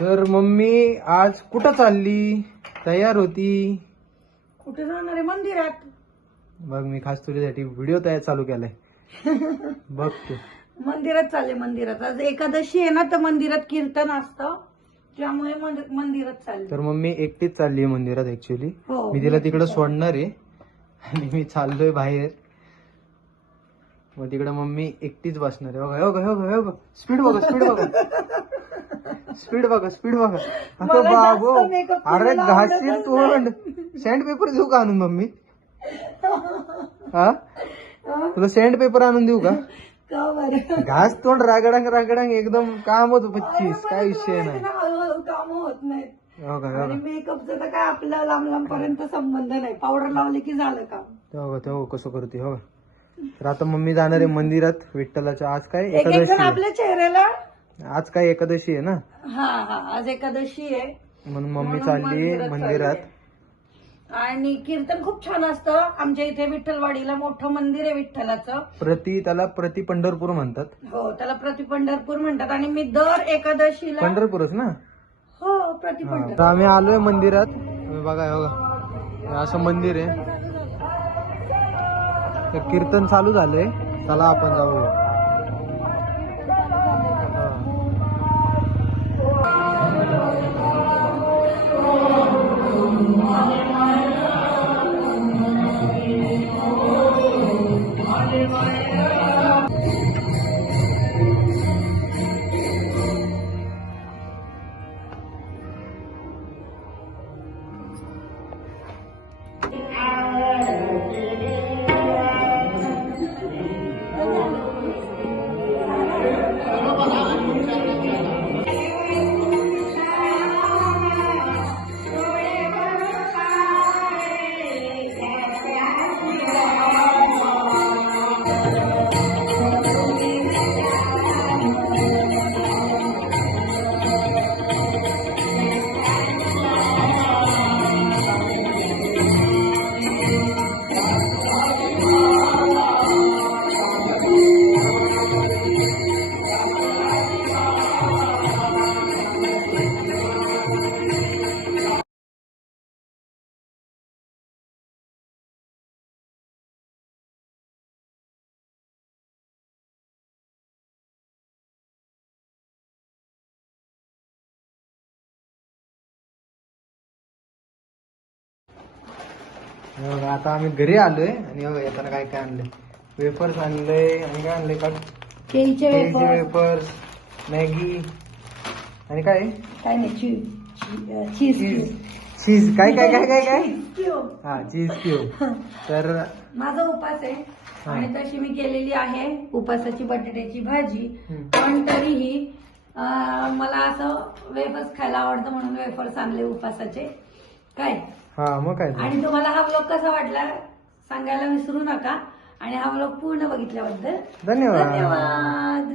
तर मम्मी आज कुठं चालली? तयार होती? कुठे जाणार आहे? मंदिरात. बघ मी खास तुझ्यासाठी व्हिडिओ तयार चालू केलाय. बघ तू. मंदिरात चालले. मंदिरात आज एकादशी आहे ना, तर मंदिरात कीर्तन असतं, त्यामुळे मंदिरात चालले. तर मम्मी एकटीच चालली आहे मंदिरात ऍक्च्युली. हो, मी तिला तिकडे सोडणार आहे आणि मी चाललोय बाहेर. मग तिकडे मम्मी एकटीच बसणार आहे. बघा स्पीड बघा स्पीड बघा स्पीड बघा स्पीड बघा. मला अगं बाबो, जास्त makeup अरे करायला घासील आवडतच तोंड. सँड पेपर देऊ का आणून मम्मी? हा, तुला सँड पेपर आणून देऊ का? का बरं? घास तोंड रागडांग रागडांग एकदम काम होत 25. काय विषय नाही. हळूहळू काम होत नाहीत. हो का आणि मेकअपचं तर काय आपल्या लांब लांब पर्यंत संबंध नाही. पावडर लावली की झालं काम. तेव्हा कसं करते हो. तर आता मम्मी जाणार आहे मंदिरात विठ्ठलाच्या. आज काय एक एक एकादशी जण आहे. आपल्या चेहऱ्याला. आज काय एकादशी आहे ना, हा हा, आज एकादशी आहे म्हणून मम्मी म्हणून चालली आहे मंदिरात. चालली. आणि कीर्तन खूप छान असतं. आमच्या इथे विठ्ठलवाडीला मोठं मंदिर आहे विठ्ठलाचं. त्याला प्रति पंढरपूर म्हणतात. हो, त्याला प्रति पंढरपूर म्हणतात. आणि मी दर एकादशीला. पंढरपूरच ना? हो, प्रति तर पंढरपूर. आम्ही आलोय मंदिरात. तुम्ही बघा हे बघा, हे असं मंदिर आहे. तर कीर्तन चालू झालंय. चला आपण जाऊया. आता आम्ही घरी आलोय आणि येताना काय काय आणलंय. वेफर्स आणलंय आणि काय आणलंय का? केळीचे वेफर. वेफर्स, मॅगी आणि काय काय नाही, चीज. चीज काय काय काय काय काय क्यूब. हा, चीज क्यूब. तर माझा उपास आहे आणि तशी मी केलेली आहे उपासाची बटाट्याची भाजी. पण तरीही मला असं वेफर्स खायला आवडतं म्हणून वेफर्स आणले उपासाचे. काय हा, मग काय आणि तुम्हाला हा व्लॉग कसा वाटला सांगायला विसरू नका. आणि हा व्लॉग पूर्ण बघितल्याबद्दल धन्यवाद. धन्यवाद.